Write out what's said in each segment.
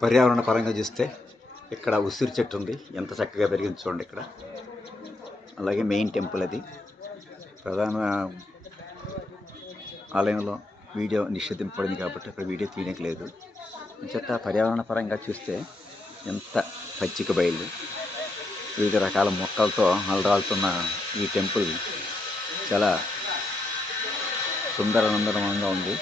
పర్యావరణ పరంగా చూస్తే ఇక్కడ ఉసిరి చెట్టు ఉంది ఎంత చక్కగా పెరిగింది చూడండి ఇక్కడ అలాగే మెయిన్ టెంపుల్ అది ప్రధాన ఆలయంలో వీడియో నిషేధింపబడింది కాబట్టి అక్కడ వీడియో తీయడం లేదు చెత్త పర్యావరణ పరంగా చూస్తే ఎంత పచ్చిక బయలు వివిధ రకాల మొక్కలతో అలరాలుతున్న ఈ టెంపుల్ చాలా సుందర సుందరమంగా ఉంది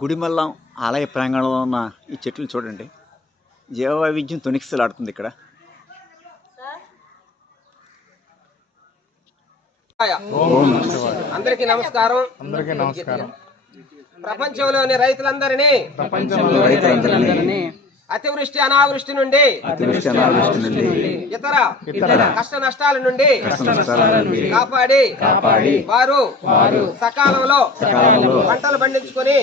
గుడిమల్ల ఆలయ ప్రాంగణంలో ఉన్న ఈ చెట్లు చూడండి జీవ వైవిధ్యం తునికిసలాడుతుంది ఇక్కడ అందరికి నమస్కారం అందరికి నమస్కారం ప్రపంచంలోని రైతులందరినీ అతివృష్టి అనావృష్టి నుండి ఇతర కష్ట నష్టాల నుండి కాపాడి వారు సకాలంలో పంటలు పండించుకుని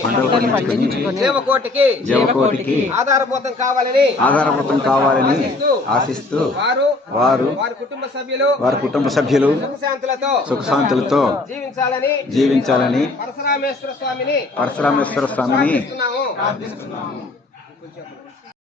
దేవకోటికి దేవకోటికి ఆధారభూతం కావాలని ఆధారభూతం కావాలని ఆశిస్తూ వారు వారు వారి కుటుంబ సభ్యులు వారి కుటుంబ సభ్యులు సుఖశాంతులతో సుఖశాంతులతో జీవించాలని జీవించాలని పరశురామేశ్వర స్వామిని పరశురామేశ్వర స్వామిని